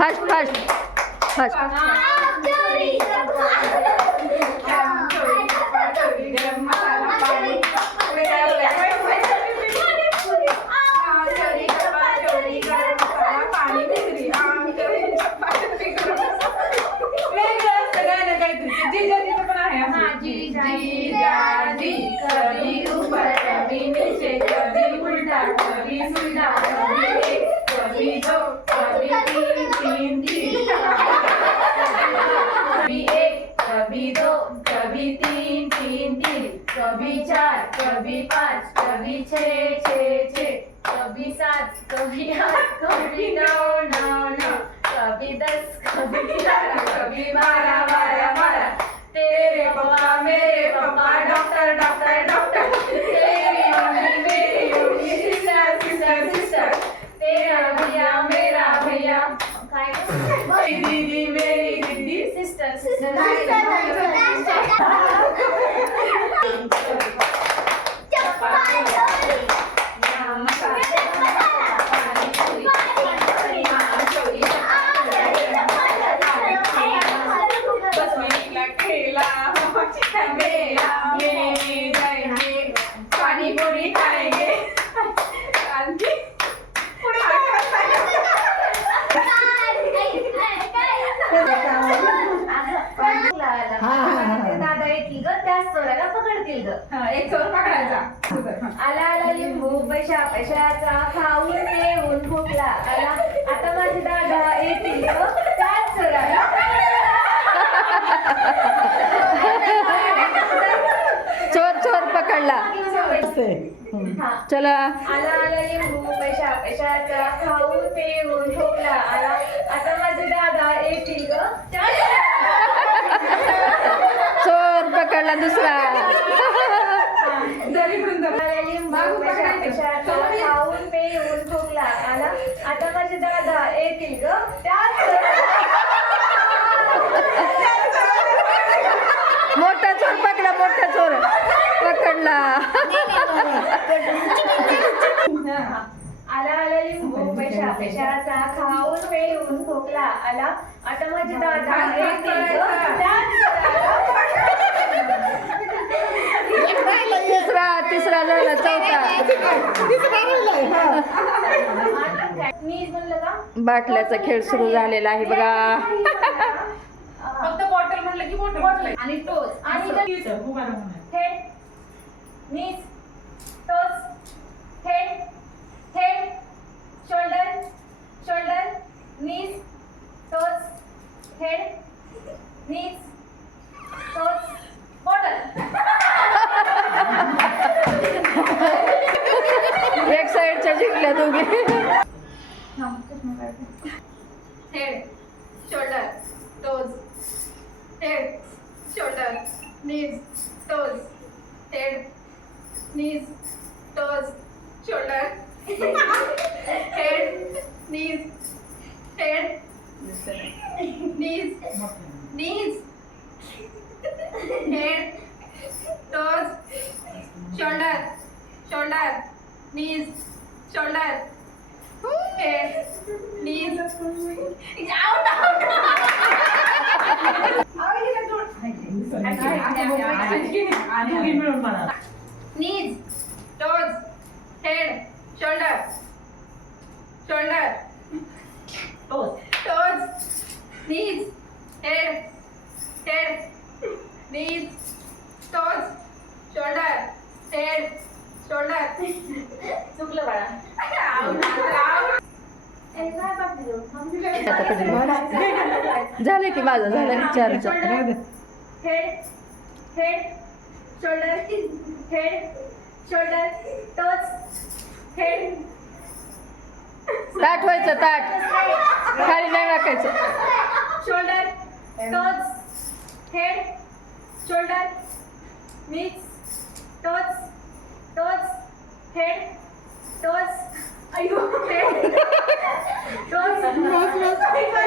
Faz, faz. Faz. कभी आठ कभी नौ नौ नौ कभी दस कभी कभी मारा मारा मारा तेरे पापा मेरे पापा डॉक्टर डॉक्टर डॉक्टर तेरी मम्मी मेरी मम्मी सिस्टर सिस्टर सिस्टर तेरा भैया मेरा भैया काय मेरी दीदी मेरी दीदी सिस्टर सिस्टर हा, चोर पकडायचा. आला आला लिंबू पैशा पैशाचा खाऊन येऊन भोगला आला आता माझे दादा येतील. ग त्याच चोराला चोर चोर पकडला. हा. चला. आला आला लिंबू पैशा पैशाचा खाऊन पिऊन भोगला आला आता माझे दादा येतील. त्याच चोर पकडला दुसरा. खाऊन पिऊन भोगला आला आता माझे दादा येतील ग त्याच मोठा चोर पकडला मोठा चोर पकडला. आला आला लिंबू पैशा पैशाचा खाऊन पिऊन खोकला आला. आता माझे दादा येतील ग त्याच तिसरा तिसरा झाला चौथा मी म्हणलं का बाटल्याचा खेळ सुरू झालेला आहे बघा. फक्त बॉटल म्हटलं की बॉटल आणि टोच आणि knees shoulder. Shoulder. Knees toes head knees head shoulder toes. Head shoulder knees toes. Head knees toes shoulder. Head knees head knees knees. Head toes shoulder shoulder knees shoulder. Knees, toes, head, shoulder, shoulder, toes, knees, head, head, knees, toes, shoulder, head, shoulder. आता कधी? झालं की माझं झालं चार चार head head shoulder head shoulder toes head ताट व्हायचं ताट. खाली नाही वाकायचं shoulder toes head shoulder toes toes head toes अयो हेड टोच हेड